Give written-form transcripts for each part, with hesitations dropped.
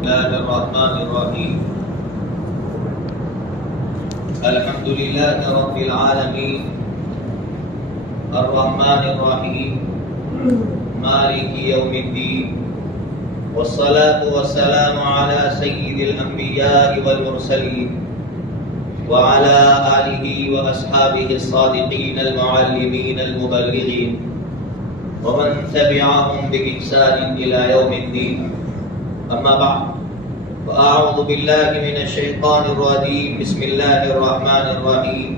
الله الرحمن الرحيم. الحمد لله رب العالمين الرحمن الرحيم مالك يوم الدين، والصلاة والسلام على سيد الأنبياء والمرسلين وعلى آله وأصحابه الصادقين المعلمين المبلغين ومن تبعهم بإحسان إلى يوم الدين. أما بعد، فأعوذ بالله من الشيطان الرجيم. بسم الله الرحمن الرحيم.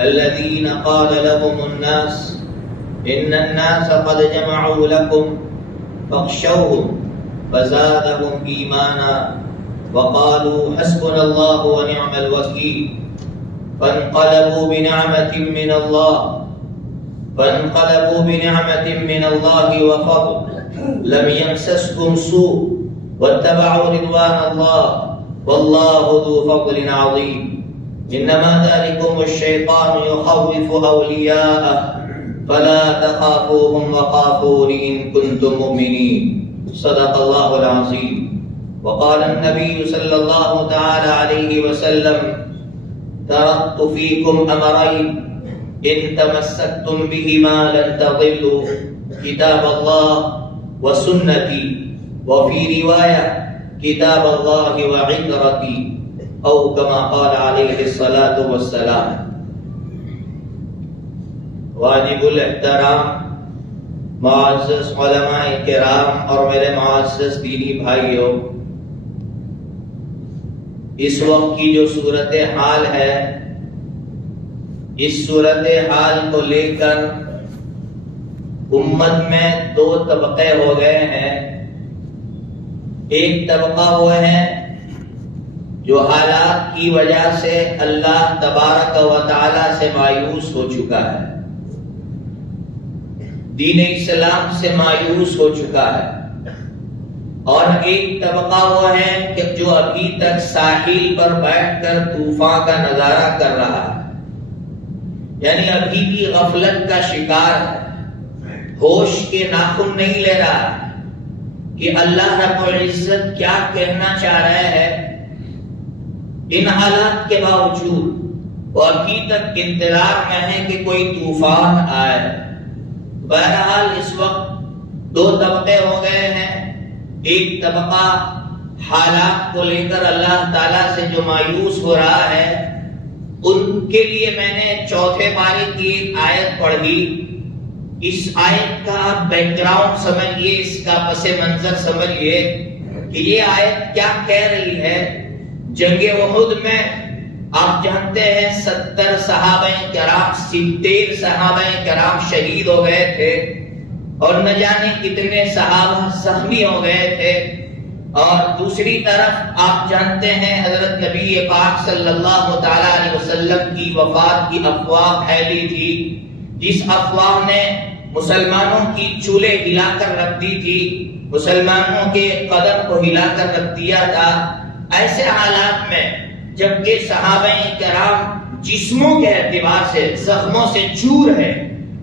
الذين قال لهم الناس إن الناس قد جمعوا لكم فاخشوهم فزادهم إيمانا وقالوا حسبنا الله ونعم الوكيل فانقلبوا بنعمة من الله وفضل لم يمسسهم سوء واتبعوا رضوان الله والله ذو فضل عظيم. إنما ذلكم الشيطان يخوف أولياءه فلا تخافوهم وخافون إن كنتم مؤمنين. صدق الله العظيم. وقال النبي صلى الله تعالى عليه وسلم: تركت فيكم أمرين إن تمسكتم بهما لن تضلوا، كتاب الله وسنتي، وفي رواية كتاب الله وعترتي، أو كما قال عليه الصلاة والسلام. واجب الاحترام معزز علماء کرام اور میرے معزز دینی بھائیوں، اس وقت کی جو صورتحال ہے، اس صورتحال کو لے کر امت میں دو طبقے ہو گئے ہیں. ایک طبقہ وہ ہے جو حالات کی وجہ سے اللہ تبارک و تعالی سے مایوس ہو چکا ہے، دین اسلام سے مایوس ہو چکا ہے. اور ایک طبقہ وہ ہے کہ جو ابھی تک ساحل پر بیٹھ کر طوفان کا نظارہ کر رہا ہے، یعنی ابھی بھی غفلت کا شکار ہے، ہوش کے ناخن نہیں لے رہا کہ اللہ رب العزت کیا کہنا چاہ رہے ہیں. ان حالات کے باوجود وہ ابھی تک انتظار میں ہے کہ کوئی طوفان آئے. بہرحال اس وقت دو طبقے ہو گئے ہیں. ایک طبقہ حالات کو لے کر اللہ تعالیٰ سے جو مایوس ہو رہا ہے، ان کے لیے میں نے چوتھے پارے کی ایک آیت پڑھی. اس آیت کا بیک گراؤنڈ سمجھئے، اس کا پس منظر سمجھئے کہ یہ آیت کیا کہہ رہی ہے. جنگ احد میں آپ جانتے ہیں 70 صحابہ کرام 70 صحابہ کرام شہید ہو گئے تھے، اور نہ جانے کتنے صحابہ زخمی ہو گئے تھے. اور دوسری طرف آپ جانتے ہیں حضرت نبی پاک صلی اللہ تعالی علیہ وسلم کی وفات کی افواہ پھیلی تھی، جس افواہ نے مسلمانوں کی چولے ہلا کر رکھ دی تھی، مسلمانوں کے قدم کو ہلا کر رکھ دیا تھا. ایسے حالات میں جبکہ صحابہ کرام جسموں کے اعتبار سے زخموں سے چور ہے،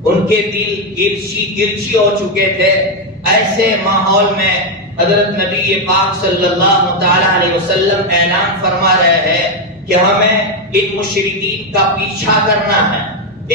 ان کے دل گرچی ہو چکے تھے، ایسے ماحول میں حضرت نبی پاک صلی اللہ تعالی علیہ وسلم اعلان فرما رہے ہیں کہ ہمیں ان مشرکین کا پیچھا کرنا ہے،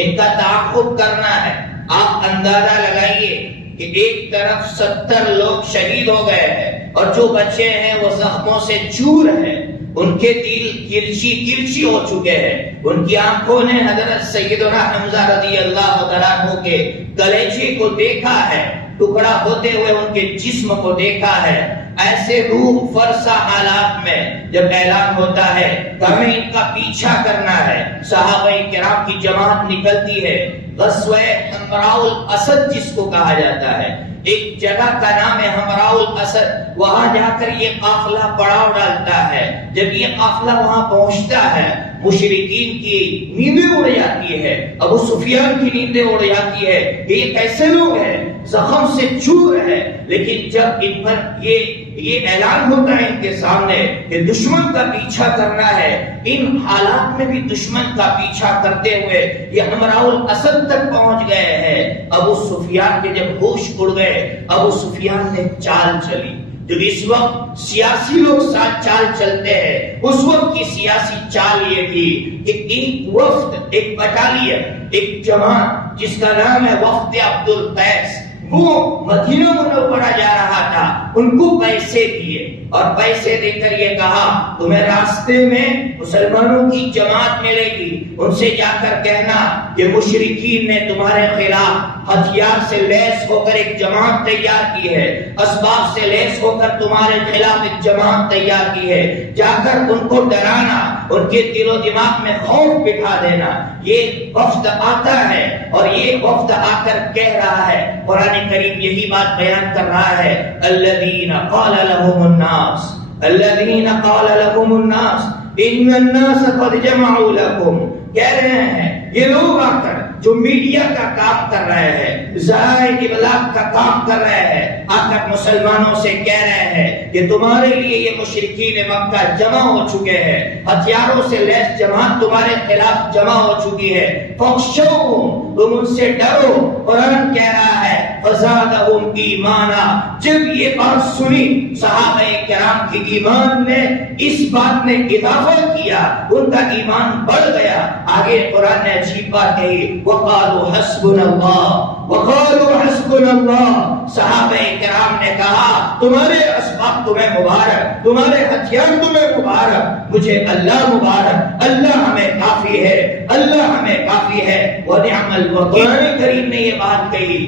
ان کا تعاقب کرنا ہے. آپ اندازہ لگائیے کہ ایک طرف 70 لوگ شہید ہو گئے ہیں اور جو بچے ہیں وہ زخموں سے چور ہیں، ان کے دل گرچی ہو چکے ہیں. ان کی آنکھوں نے حضرت سیدنا حمزہ رضی اللہ تعالیٰ عنہ کے کلیجے کو دیکھا ہے، ٹکڑا ہوتے ہوئے ان کے جسم کو دیکھا ہے. ایسے روح فرسا حالات میں جب اعلان ہوتا ہے کہ ہمیں ان کا پیچھا کرنا ہے، صحابہ کرام کی جماعت نکلتی ہے. غزوہ حمراء الاسد جس کو کہا جاتا ہے، ایک جگہ کا نام ہے حمراء الاسد، وہاں جا کر یہ قافلہ پڑاؤ ڈالتا ہے. جب یہ قافلہ وہاں پہنچتا ہے، مشرکین کی نیندیں اڑ جاتی ہے، ابو سفیان کی نیندیں اڑ جاتی ہے کہ یہ کیسے لوگ ہیں، زخم سے چور ہے. لیکن جب ان پر یہ اعلان ہوتا ہے ان کے سامنے کہ دشمن کا پیچھا کرنا ہے، ان حالات میں بھی دشمن کا پیچھا کرتے ہوئے یہ حمراء الاسد تک پہنچ گئے ہیں. ابو سفیان کے جب ہوش اڑ گئے، ابو سفیان نے چال چلی. جب اس وقت سیاسی لوگ ساتھ چال چلتے ہیں، اس وقت کی سیاسی چال یہ تھی کہ ایک وفد، ایک بٹالین، ایک جماعت جس کا نام ہے وفد عبد القیس، وہ مدینہ منورہ جا رہا تھا، ان کو پیسے دیے اور پیسے دے کر یہ کہا تمہیں راستے میں مسلمانوں کی جماعت ملے گی، ان سے جا کر کہنا کہ مشرکین نے تمہارے خلاف ہتھیار سے لیس ہو کر ایک جماعت تیار کی ہے، اسباب سے لیس ہو کر تمہارے خلاف ایک جماعت تیار کی ہے، جا کر ان کو ڈرانا، ان کے دل و دماغ میں خوف بٹھا دینا۔ یہ وفد آتا ہے اور یہ وفد آ کر کہہ رہا ہے، قرآن کریم یہی بات بیان کر رہا ہے، الذین قال لهم الناس، الذین قال لهم الناس ان الناس قد جمعوا لكم، کہہ رہے ہیں یہ لوگ آ کر جو میڈیا کا کام کر رہے ہیں، ذرائع ابلاغ کا کام کر رہے ہیں، آ کر مسلمانوں سے کہہ رہے ہیں کہ تمہارے لیے یہ مشرکین مکہ جمع ہو چکے ہیں، ہتھیاروں سے لیس جماعت تمہارے خلاف جمع ہو چکی ہے، فخشوہم، تم ان سے ڈرو۔ قرآن کہہ رہا ہے فزادہم ایمانا، جب یہ بات سنی صحابہ کرام کی ایمان نے، اس بات نے اضافہ کیا، ان کا ایمان بڑھ گیا۔ آگے قرآن نے عجیب بات کہی، وقالوا حسبنا اللہ، وقالوا حسبنا اللہ، صحابہ کرام نے کہا تمہارے اسباب تمہیں مبارک، تمہارے ہتھیار تمہیں مبارک، مجھے اللہ مبارک، اللہ ہمیں کافی ہے، اللہ ہمیں کافی ہے، ونعم الوکیل۔ قرآن کریم نے یہ بات کہی،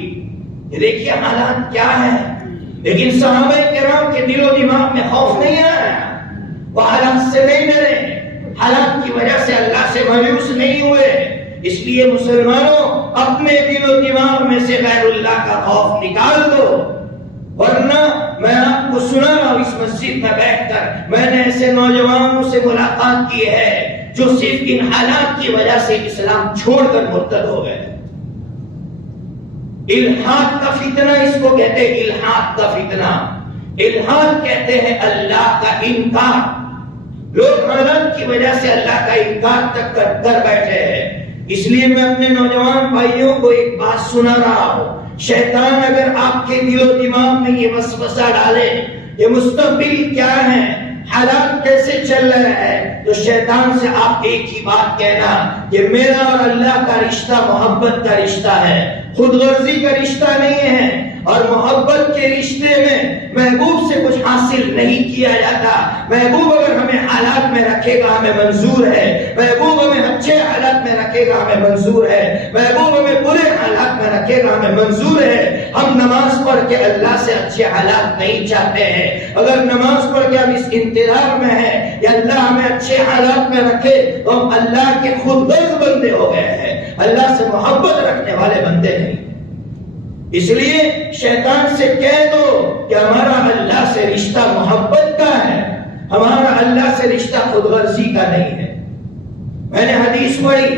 دیکھیے حالات کیا ہے، لیکن صحابہ کرام کے دل و دماغ میں خوف نہیں آیا، وہ حالات سے نہیں ڈرے، حالات کی وجہ سے اللہ سے مایوس نہیں ہوئے۔ اس لیے مسلمانوں اپنے دل و دماغ میں سے غیر اللہ کا خوف نکال دو، ورنہ میں آپ کو سنا رہا ہوں، اس مسجد میں بیٹھ کر میں نے ایسے نوجوانوں سے ملاقات کی ہے جو صرف ان حالات کی وجہ سے اسلام چھوڑ کر مرتد ہو گئے۔ الحاد کا فتنہ اس کو کہتے ہیں، الحاد کا فتنہ، الحاد کہتے ہیں اللہ کا انکار۔ لوگ حالات کی وجہ سے اللہ کا انکار تک کر بیٹھے ہیں۔ اس لیے میں اپنے نوجوان بھائیوں کو ایک بات سنا رہا ہوں، شیطان اگر آپ کے دل و دماغ میں یہ وسوسہ ڈالے یہ مستقبل کیا ہے، حالات کیسے چل رہے ہیں، تو شیطان سے آپ ایک ہی بات کہنا کہ میرا اور اللہ کا رشتہ محبت کا رشتہ ہے، خود غرضی کا رشتہ نہیں ہے، اور محبت کے رشتے میں محبوب سے کچھ حاصل نہیں کیا جاتا۔ محبوب اگر ہمیں حالات میں رکھے گا ہمیں منظور ہے، محبوب ہمیں اچھے حالات میں رکھے گا ہمیں منظور ہے، محبوب ہمیں برے حالات میں رکھے گا ہمیں منظور ہے۔ ہم نماز پڑھ کے اللہ سے اچھے حالات نہیں چاہتے ہیں، اگر نماز پڑھ کے ہم اس انتظار میں ہیں کہ اللہ ہمیں اچھے حالات میں رکھے تو ہم اللہ کے خود غرض بندے ہو گئے ہیں، اللہ سے محبت رکھنے والے بندے نہیں۔ اس لیے شیطان سے کہہ دو کہ ہمارا اللہ سے رشتہ محبت کا ہے، ہمارا اللہ سے رشتہ خود غرضی کا نہیں ہے۔ میں نے حدیث پڑھی،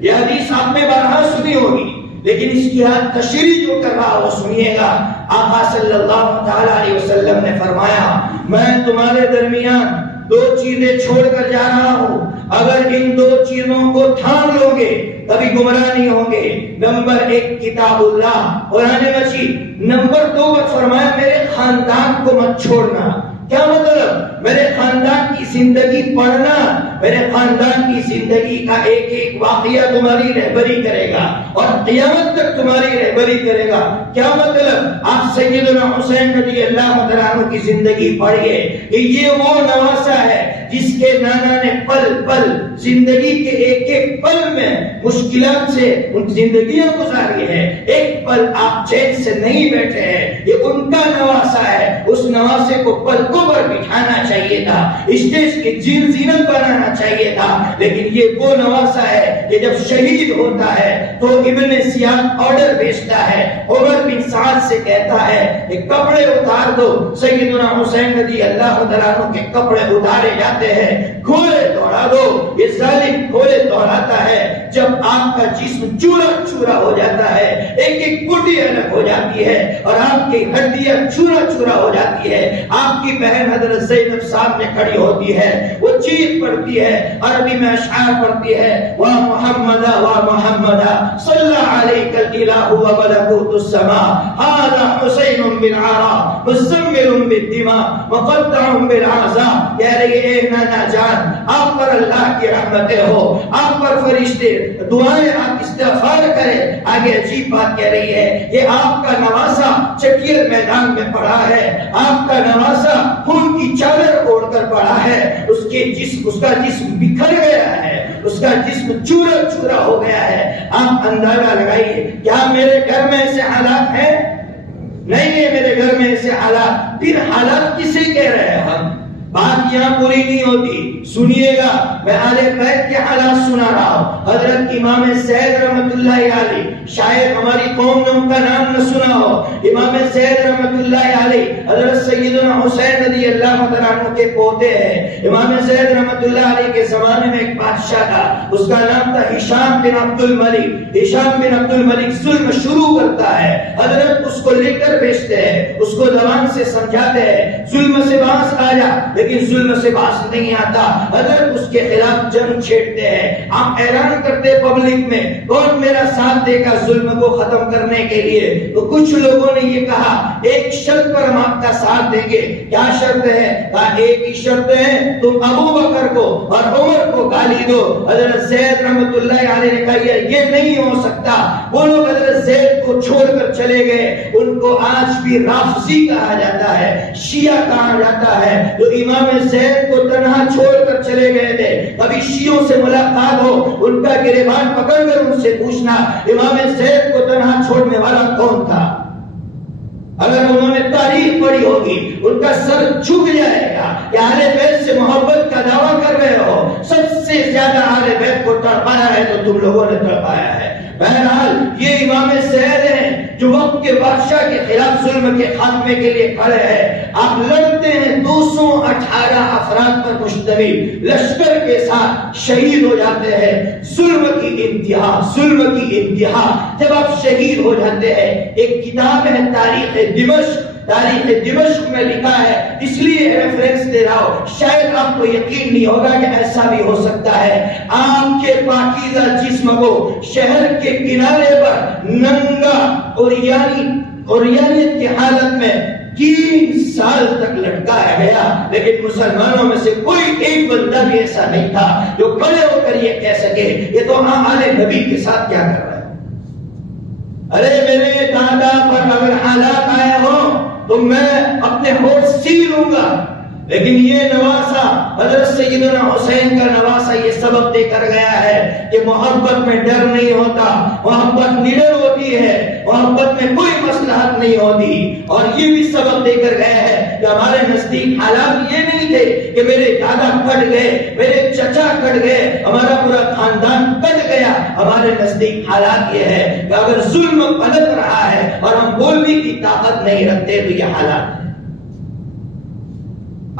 یہ حدیث آپ نے بارہا سنی ہوگی، لیکن اس کی تشریح جو کر رہا وہ سنیے گا۔ آقا صلی اللہ تعالی علیہ وسلم نے فرمایا میں تمہارے درمیان دو چیزیں چھوڑ کر جا رہا ہوں، اگر ان دو چیزوں کو تھام لو گے کبھی گمراہ نہیں ہوں گے۔ نمبر 1 کتاب اللہ، قرآن مجید۔ نمبر 2 پر فرمایا میرے خاندان کو مت چھوڑنا۔ کیا مطلب؟ میرے خاندان کی زندگی پڑھنا، میرے خاندان کی زندگی کا ایک ایک واقعہ تمہاری رہبری کرے گا اور قیامت تک تمہاری رہبری کرے گا۔ کیا مطلب؟ آپ سیدنا حسین رضی اللہ عنہ کی زندگی پڑھیے کہ یہ وہ نواسا ہے جس کے نانا نے پل پل زندگی کے ایک ایک پل میں مشکلات سے ان زندگیاں گزاری ہے، ایک پل آپ چین سے نہیں بیٹھے ہیں، یہ ان کا نواسا ہے۔ اس نواسے کو پلکوں پر بٹھانا چاہیے تھا، اسٹیج کی زینت بنانا چاہیے تھا، لیکن یہ وہ نواسا ہے کہ جب شہید ہوتا ہے تو ابن زیاد آرڈر بھیجتا ہے، عمر بن سعد سے کہتا ہے کہ کپڑے اتار دو۔ سیدنا حسین رضی اللہ عنہ کے کپڑے اتارے جاتے ہیں، گھوڑے دوڑا بڑھا دو. یہ ظالم کھولے دوہراتا ہے. جب آپ کا جسم چورا چورا ہو جاتا ہے, ایک ایک گوٹی الگ ہو جاتی ہے اور آپ کی ہڈیاں چورا چورا ہو جاتی ہے. آپ کی بہن حضرت زینب سامنے کھڑی ہوتی ہے, وہ چیخ پڑتی ہے, عربی میں اشعار پڑھتی ہے, وا محمد وا محمد صلی علیک الالہ و ملکوت السماء ھذا حسین بن عرا مزمل بالدماء مقطع بالاعضاء. کہہ رہی ہے اے نانا جان, آپ پر اللہ کی رحمتیں ہو, آپ پر فرشتے دعائیں, آپ استغفار کریں. آگے عجیب بات کہہ رہی ہے, یہ آپ کا نواسا چٹیل میدان میں پڑا ہے, آپ کا نواسا خون کی چادر اوڑھ کر پڑا ہے, اس کا جسم بکھر گیا ہے, اس کا جسم چورا چورا ہو گیا ہے. آپ اندازہ لگائیے, کیا میرے گھر میں ایسے حالات ہیں؟ نہیں ہے میرے گھر میں ایسے حالات. پھر حالات کسے کہہ رہے ہیں ہم؟ بات یہاں پوری نہیں ہوتی, سنیے گا. میں اہل بیت کے حالات سنا رہا ہوں. حضرت امام زید رحمت اللہ علیہ, شاید ہماری قوم نے ان کا نام نہ سنا ہو. امام زید رحمت اللہ علیہ حضرت سیدنا حسین رضی اللہ عنہ کے پوتے ہیں. امام زید رحمت اللہ علیہ کے زمانے میں ایک بادشاہ تھا, اس کا نام تھا ہشام بن عبد الملک. ہشام بن عبد الملک ظلم شروع کرتا ہے, حضرت اس کو لے کر بھیجتے ہیں, اس کو زبان سے سمجھاتے ہیں ظلم سے باز آ جا, لیکن ظلم سے باز نہیں آتا. حضرت اس کے خلاف جنگ چھیڑتے ہیں. آپ اعلان کرتے پبلک میں, کون میرا ساتھ دے گا ظلم کو ختم کرنے کے لیے؟ تو کچھ لوگوں نے یہ کہا ایک شرط پر ہم آپ کا ساتھ دیں گے. کیا شرط ہے؟ کہا ایک ہی شرط ہے, تم ابو بکر کو اور عمر کو گالی دو. حضرت زید رحمت اللہ علیہ نے کہا یہ نہیں ہو سکتا. وہ لوگ حضرت زید کو چھوڑ کر چلے گئے. ان کو آج بھی رافضی کہا جاتا ہے, شیعہ کہا جاتا ہے. جو امام زید کو تنہا چھوڑ کر چلے گئے تھے, کبھی شیعوں سے ملاقات ہو, ان کا گریبان پکڑ کر ان سے پوچھنا امام زید کو تنہا چھوڑنے والا کون تھا. اگر انہوں نے تاریخ پڑھی ہوگی ان کا سر جھک جائے گا کہ اہل بیت سے محبت کا دعویٰ کر رہے ہو. سب سے زیادہ اہل بیت کو تڑپایا ہے تو تم لوگوں نے تڑپایا ہے. بہرحال یہ امام زید ہیں جو وقت کے بادشاہ کے خلاف ظلم کے خاتمے کے لیے کھڑے ہیں. آپ لڑتے ہیں 218 افراد پر مشتمل لشکر کے ساتھ, شہید ہو جاتے ہیں. ظلم کی انتہا, ظلم کی انتہا. جب آپ شہید ہو جاتے ہیں, ایک کتاب ہے تاریخ دمشق, تاریخ دمشق میں لکھا ہے, اس لیے ریفرنس دے رہا ہوں, شاید آپ کو یقین نہیں ہوگا کہ ایسا بھی ہو سکتا ہے. آپ کے پاکیزہ جسم کو شہر کے کنارے پر ننگا اوریانیت کی حالت میں 3 سال تک لٹکایا گیا, لیکن مسلمانوں میں سے کوئی ایک بندہ بھی ایسا نہیں تھا جو کھڑے ہو کر یہ کہہ سکے یہ تو آل نبی کے ساتھ کیا کر رہا ہے. ارے میرے دادا پر اگر حالات آئے ہوں تو میں اپنے ہوش سی لوں گا, لیکن یہ نواسا حضرت سیدنا حسین کا نواسا یہ سبق دے کر گیا ہے کہ محبت میں ڈر نہیں ہوتا, محبت نڈر ہوتی ہے, محبت میں کوئی مصلحت نہیں ہوتی. اور یہ بھی سبق دے کر گیا ہے کہ ہمارے نزدیک حالات یہ نہیں تھے کہ میرے دادا کٹ گئے, میرے چچا کٹ گئے, ہمارا پورا خاندان کٹ گیا. ہمارے نزدیک حالات یہ ہے کہ اگر ظلم پلٹ رہا ہے اور ہم بولنے کی طاقت نہیں رکھتے تو یہ حالات ہے.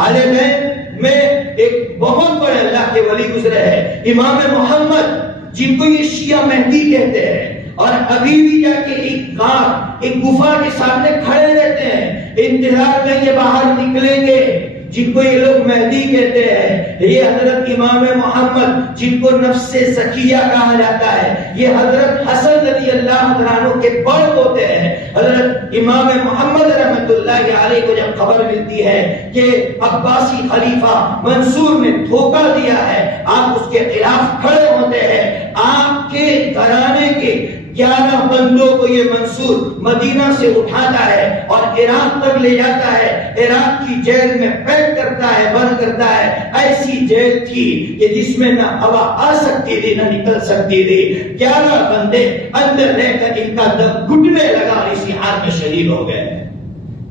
اہل بیت میں ایک بہت بڑے اللہ کے ولی گزرے ہیں, امام محمد, جن کو یہ شیعہ مہدی کہتے ہیں, اور ابھی بھی جا کے ایک غار, ایک گفا کے سامنے کھڑے رہتے ہیں, انتظار میں یہ باہر نکلیں گے, جن کو یہ لوگ مہدی کہتے ہیں. یہ حضرت امام محمد جن کو نفس زکیہ کہا جاتا ہے, یہ حضرت حسن رضی اللہ عنہ کے بڑ ہوتے ہیں. حضرت امام محمد رحمت اللہ علیہ کو جب خبر ملتی ہے کہ عباسی خلیفہ منصور نے دھوکہ دیا ہے, آپ اس کے خلاف کھڑے ہوتے ہیں. آپ کے گھرانے کے 11 بندوں کو یہ منصور مدینہ سے اٹھاتا ہے اور عراق تک لے جاتا ہے, عراق کی جیل میں پیک کرتا ہے, بند کرتا ہے. ایسی جیل تھی کہ جس میں نہ ہوا آ سکتی تھی نہ نکل سکتی تھی. 11 بندے اندر رہ کر ان کا دم گھٹنے لگا اور اسی حال میں شہید ہو گئے.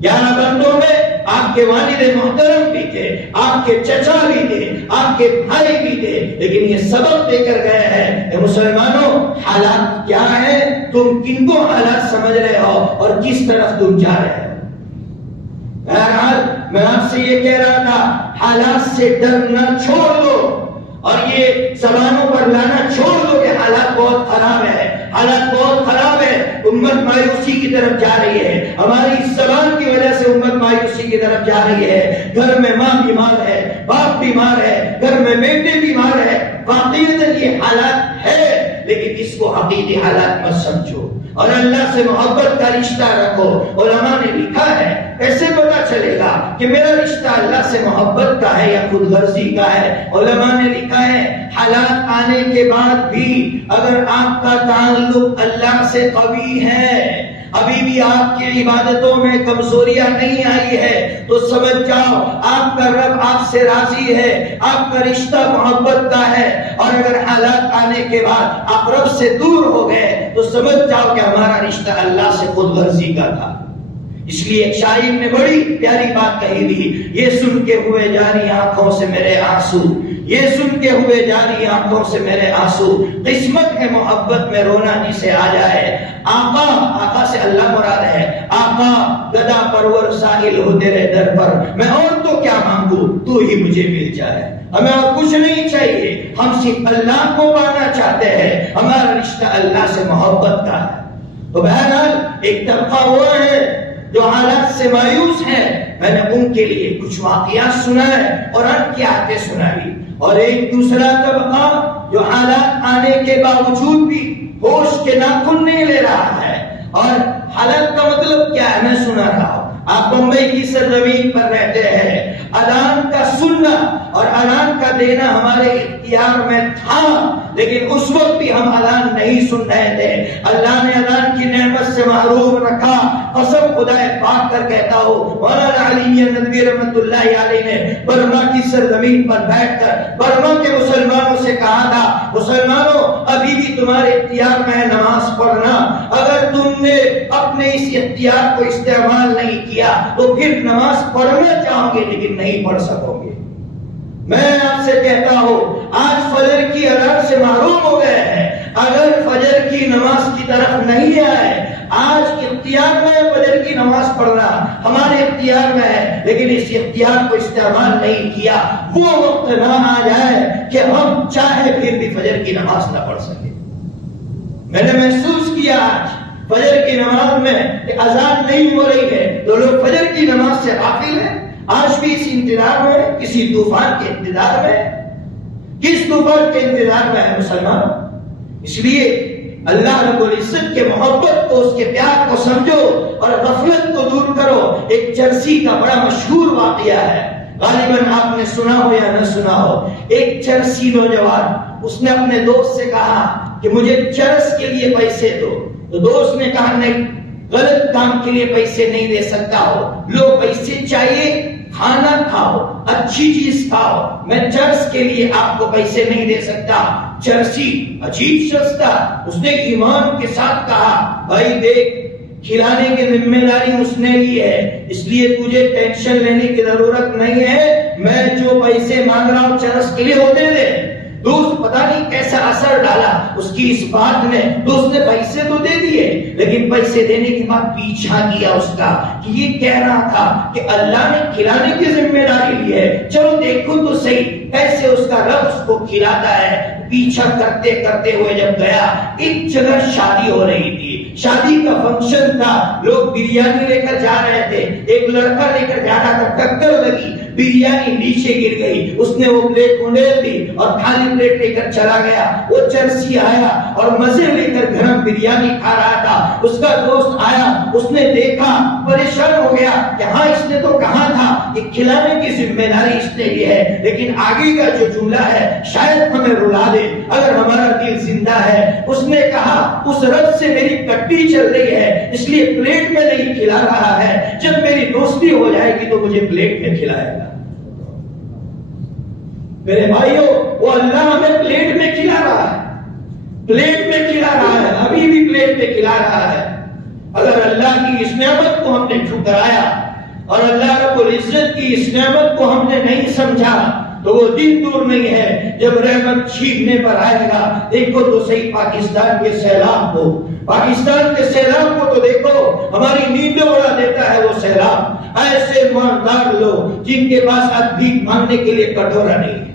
11 بندوں میں آپ کے والد محترم بھی تھے, آپ کے چچا بھی تھے, آپ کے بھائی بھی تھے, لیکن یہ سبق دے کر گئے ہیں کہ مسلمانوں حالات کیا ہے, تم کن کو حالات سمجھ رہے ہو اور کس طرف تم جا رہے ہو. بہرحال میں آپ سے یہ کہہ رہا تھا, حالات سے ڈرنا چھوڑ دو, اور یہ زبانوں پر لانا چھوڑ دو کہ حالات بہت خراب ہے، حالات بہت خراب ہے، امت مایوسی کی طرف جا رہی ہے، ہماری اس زبان کی وجہ سے امت مایوسی کی طرف جا رہی ہے، گھر میں ماں بیمار ہے، باپ بیمار ہے، گھر میں بیٹے بیمار ہے، واقعیت یہ حالات ہے، لیکن اس کو حقیقی حالات مت سمجھو اور اللہ سے محبت کا رشتہ رکھو۔ علماء نے لکھا ہے کیسے پتا چلے گا کہ میرا رشتہ اللہ سے محبت کا ہے یا خود غرضی کا ہے؟ علماء نے لکھا ہے حالات آنے کے بعد بھی اگر آپ کا تعلق اللہ سے قوی ہے، ابھی بھی آپ کی عبادتوں میں کمزوریاں نہیں آئی ہے، تو سمجھ جاؤ آپ کا رب آپ سے راضی ہے، آپ کا رشتہ محبت کا ہے۔ اور اگر حالات آنے کے بعد آپ رب سے دور ہو گئے تو سمجھ جاؤ کہ ہمارا رشتہ اللہ سے خود غرضی کا تھا۔ اس لیے ایک شاعر نے بڑی پیاری بات کہی تھی، یہ سن کے ہوئے جاری آنکھوں سے میرے آنسو، یہ سن کے ہوئے جاری آنکھوں سے میرے آنسو، قسمت ہے محبت میں رونا جسے آ جائے۔ آقا، آقا سے اللہ مراد ہے، آقا گدا پرور سائل ہو تیرے در پر، میں اور تو کیا مانگوں تو ہی مجھے مل جائے۔ ہمیں اور کچھ نہیں چاہیے، ہم صرف اللہ کو پانا چاہتے ہیں، ہمارا رشتہ اللہ سے محبت کا ہے۔ تو بہرحال ایک طبقہ وہ ہے جو حالات سے مایوس ہے، میں نے ان کے لیے کچھ واقعات سنائے اور ان کی آیتیں سنائی، اور ایک دوسرا طبقہ جو حالات آنے کے باوجود بھی ہوش کے ناخن نہیں لے رہا ہے۔ اور حالات کا مطلب کیا ہے میں سنا رہا ہوں، آپ بمبئی کی سرزمین پر رہتے ہیں، اذان کا سننا اور اذان کا دینا ہمارے اختیار میں تھا، لیکن اس وقت بھی ہم اذان نہیں سن رہے تھے، اللہ نے اذان کی نعمت سے محروم رکھا۔ قسم خدا پاک کر کہتا ہوں، مولانا علی میاں ندوی رحمۃ اللہ علیہ نے برما کی سرزمین پر بیٹھ کر برما کے مسلمانوں سے کہا تھا، مسلمانوں ابھی بھی تمہارے اختیار میں ہے نماز پڑھنا، اگر تم نے اپنے اس اختیار کو استعمال نہیں کیا تو پھر نماز پڑھنا چاہو گے لیکن نہیں پڑھ سکو گے۔ میں آپ سے کہتا ہوں آج فجر کی اذان سے محروم ہو گئے ہیں، اگر فجر کی نماز کی طرف نہیں آئے، آج اختیار میں فجر کی نماز پڑھنا ہمارے اختیار میں ہے، لیکن اس اختیار کو استعمال نہیں کیا، وہ وقت نہ آ جائے کہ ہم چاہے پھر بھی فجر کی نماز نہ پڑھ سکے۔ میں نے محسوس کیا آج فجر کی نماز میں کہ اذان نہیں ہو رہی ہے تو لوگ فجر کی نماز سے غافل ہیں۔ آج بھی اس انتظار میں، کسی طوفان کے انتظار میں، کس طوفان کے انتظار میں ہے مسلمان؟ اس لیے اللہ رب العزت کے محبت کو، اس کے پیار کو سمجھو اور غفلت کو دور کرو۔ ایک چرسی کا بڑا مشہور واقعہ ہے، غالباً آپ نے سنا ہو یا نہ سنا ہو۔ ایک چرسی نوجوان، اس نے اپنے دوست سے کہا کہ مجھے چرس کے لیے پیسے دو، تو دوست نے کہا نہیں، غلط کام کے لیے پیسے نہیں دے سکتا ہو، لو پیسے چاہیے کھانا کھاؤ، اچھی چیز کھاؤ، میں چرس کے لیے آپ کو پیسے نہیں دے سکتا۔ چرسی عجیب شخص تھا، اس نے ایمان کے ساتھ کہا بھائی دیکھ، کھلانے کی ذمہ داری اس نے لی ہے، اس لیے تجھے ٹینشن لینے کی ضرورت نہیں ہے، میں جو پیسے مانگ رہا ہوں چرس کے لیے وہ دے دے۔ دوست پتہ نہیں کیسا اثر ڈالا اس کی اس بات نے، دوست نے پیسے تو دے دیے لیکن پیسے دینے کے بعد پیچھا کیا اس کا کہ یہ کہہ رہا تھا کہ اللہ نے کھلانے کی ذمہ داری لی ہے، چلو دیکھو تو صحیح کیسے اس کا رب اس کو کھلاتا ہے۔ پیچھا کرتے کرتے ہوئے جب گیا، ایک جگہ شادی ہو رہی تھی، شادی کا فنکشن تھا، لوگ بریانی لے کر جا رہے تھے، ایک لڑکا لے کر جا رہا تھا، ٹکر لگی، بریانی نیچے گر گئی، اس نے وہ پلیٹ اونڈیل دی اور خالی پلیٹ لے کر چلا گیا۔ وہ چرسی آیا اور مزے لے کر گرم بریانی کھا رہا تھا، اس کا دوست آیا، اس نے دیکھا، پریشان ہو گیا کہ ہاں اس نے تو کہا تھا کہ کھلانے کی ذمہ داری اس نے لی ہے، لیکن آگے کا جو جملہ ہے شاید ہمیں رلا دے اگر ہمارا دل زندہ ہے۔ اس نے کہا اس رب سے میری کٹی چل رہی ہے اس لیے پلیٹ میں نہیں کھلا رہا ہے، جب میری دوستی ہو جائے گی تو مجھے پلیٹ میں کھلائے گا۔ میرے بھائیوں، وہ اللہ ہمیں پلیٹ میں کھلا رہا ہے، پلیٹ میں کھلا رہا ہے، ابھی بھی پلیٹ میں کھلا رہا ہے۔ اگر اللہ کی اس نعمت کو ہم نے ٹھکرایا اور اللہ رب العزت کی اس نعمت کو ہم نے نہیں سمجھا تو وہ دن دور نہیں ہے جب رحمت چھیننے پر آئے گا۔ دیکھو تو صحیح پاکستان کے سیلاب کو، پاکستان کے سیلاب کو تو دیکھو، ہماری نیندیں اڑا دیتا ہے وہ سیلاب۔ ایسے مالدار لوگ جن کے پاس آج بھیک مانگنے کے لیے کٹورا نہیں ہے،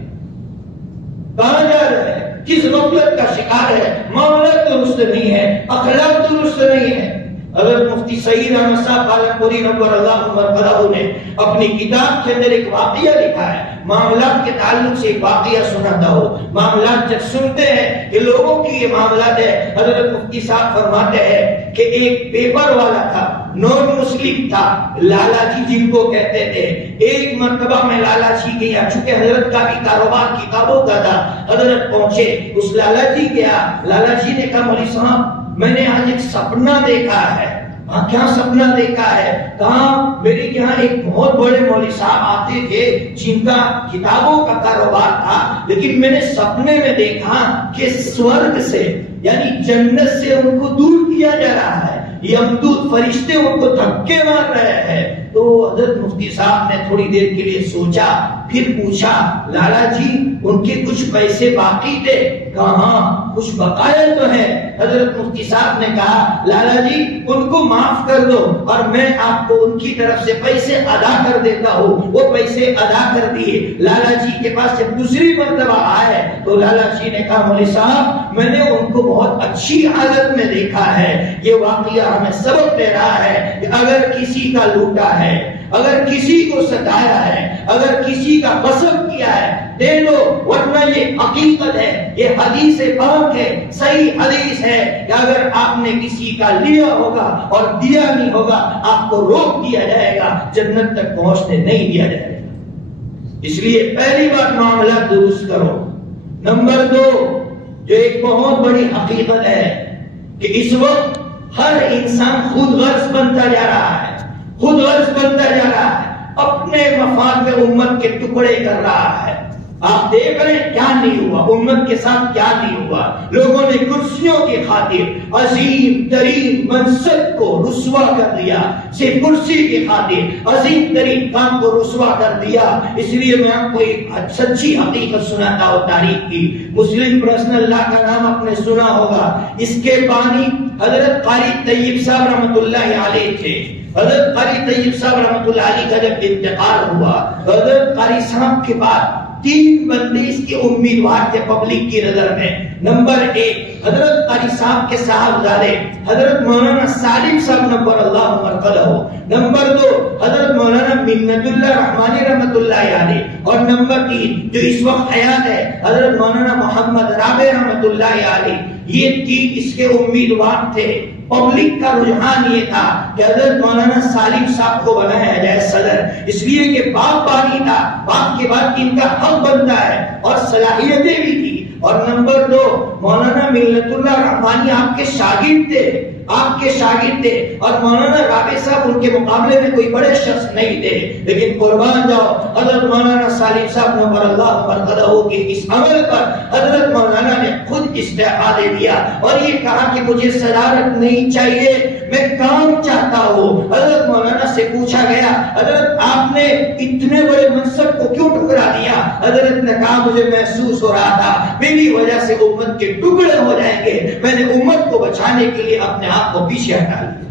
کہاں جا رہے ہیں؟ کس غفلت کا شکار ہے؟ معاملہ درست نہیں ہے، اخلاق درست نہیں ہے۔ حضرت مفتی سعید احمد صاحب پالنپوری نور اللہ مرکزہ نے اپنی کتاب کے اندر ایک واقعہ لکھا ہے، معاملات کے تعلق سے ایک واقعہ سناتا ہو۔ معاملات جب سنتے ہیں کہ لوگوں کی یہ معاملات ہے، حضرت مفتی صاحب فرماتے ہیں کہ ایک پیپر والا تھا، نان مسلم تھا، لالا جی جن کو کہتے تھے۔ ایک مرتبہ میں لالا جی گیا، چونکہ حضرت کا بھی کاروبار کتابوں کا تھا، حضرت پہنچے، اس لالا جی گیا، لالا جی نے کہا مولوی صاحب میں نے آج ایک سپنا دیکھا ہے۔ کیا سپنا دیکھا ہے؟ کہا میرے یہاں ایک بہت بڑے مولوی صاحب آتے تھے جن کا کتابوں کا کاروبار تھا، لیکن میں نے سپنے میں دیکھا کہ سورگ سے یعنی جنت سے ان کو دور کیا جا رہا ہے، یمدود فرشتے ان کو دھکے مار رہے ہیں۔ تو حضرت مفتی صاحب نے تھوڑی دیر کے لیے سوچا، پھر پوچھا لالا جی ان کے کچھ پیسے باقی تھے؟ کہا ہاں کچھ بقایا تو ہے۔ حضرت مفتی صاحب نے کہا لالا جی ان کو معاف کر دو اور میں آپ کو ان کی طرف سے پیسے ادا کر دیتا ہوں۔ وہ پیسے ادا کر دیے۔ لالا جی کے پاس جب دوسری مرتبہ آئے تو لالا جی نے کہا مولوی صاحب میں نے ان کو بہت اچھی حالت میں دیکھا ہے۔ یہ واقعہ ہمیں سبق دے رہا ہے کہ اگر کسی کا لوٹا ہے، اگر کسی کو ستایا ہے، اگر کسی کا غصب کیا ہے دے دو، ورنہ یہ حقیقت ہے، یہ حدیث پاک ہے، صحیح حدیث ہے کہ اگر آپ نے کسی کا لیا ہوگا اور دیا نہیں ہوگا آپ کو روک دیا جائے گا، جنت تک پہنچنے نہیں دیا جائے گا۔ اس لیے پہلی بات معاملہ درست کرو۔ نمبر 2 جو ایک بہت بڑی حقیقت ہے کہ اس وقت ہر انسان خود غرض بنتا جا رہا ہے، خود غرض بنتا جا رہا ہے، اپنے مفاد میں امت کے ٹکڑے کر رہا ہے۔ آپ دیکھ رہے ہیں کیا نہیں ہوا، امت کے ساتھ کیا نہیں ہوا۔ لوگوں نے کرسیوں کی خاطر عظیم ترین منصب کو رسوا کر دیا، صرف کرسی کی خاطر عظیم ترین کام کو رسوا کر دیا۔ اس لیے میں آپ کو ایک سچی حقیقت سناتا ہوں تاریخ کی۔ مسلم پرسنل لا کا نام آپ نے سنا ہوگا، اس کے بانی حضرت قاری طیب صاحب رحمۃ اللہ علیہ تھے۔ حضرت قاری طیب صاحب رحمۃ اللہ علیہ کا جب انتقال ہوا، حضرت قاری صاحب کے بعد 3 بندے اس کے امیدوار تھے پبلک کی نظر میں۔ نمبر 1 حضرت قاری صاحب کے صاحبزادے حضرت مولانا سالم صاحب نور اللہ مرقدہ۔ نمبر 2 حضرت مولانا منت اللہ رحمانی رحمۃ اللہ علیہ، اور نمبر 3 جو اس وقت حیات ہے حضرت مولانا محمد رابع رحمۃ اللہ علیہ۔ یہ 3 اس کے امیدوار تھے۔ پبلک کا رجحان یہ تھا کہ حضرت مولانا سالم صاحب کو بنایا جائے صدر، اس لیے کہ باپ بانی تھا، باپ کے بعد ان کا حق بنتا ہے اور صلاحیتیں بھی تھی۔ اور نمبر 2 مولانا منت اللہ رحمانی آپ کے شاگرد تھے، آپ کے شاگرد تھے، اور مولانا رابع صاحب ان کے مقابلے میں کوئی بڑے شخص نہیں تھے، لیکن قربان جاؤ حضرت مولانا سالم صاحب نور اللہ مرقدہ کے اس عمل پر حضرت مولانا نے خود استعفا دے دیا اور یہ کہا کہ مجھے صدارت نہیں چاہیے، میں کام چاہتا ہوں۔ حضرت مولانا سے پوچھا گیا حضرت آپ نے اتنے بڑے منصب کو کیوں ٹکرا دیا؟ حضرت نے کہا مجھے محسوس ہو رہا تھا میری وجہ سے امت کے ٹکڑے ہو جائیں گے، میں نے امت کو بچانے کے لیے اپنے آپ کو پیچھے ہٹا لیا۔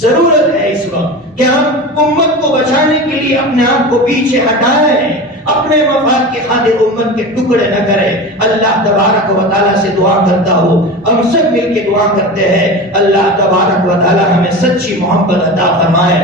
ضرورت ہے اس وقت کہ ہم امت کو بچانے کے لیے اپنے آپ کو پیچھے ہٹائیں، اپنے مفاد کے خاطر امت کے ٹکڑے نہ کریں۔ اللہ تبارک و تعالیٰ سے دعا کرتا ہوں، ہم سب مل کے دعا کرتے ہیں اللہ تبارک و تعالیٰ ہمیں سچی محبت عطا فرمائے۔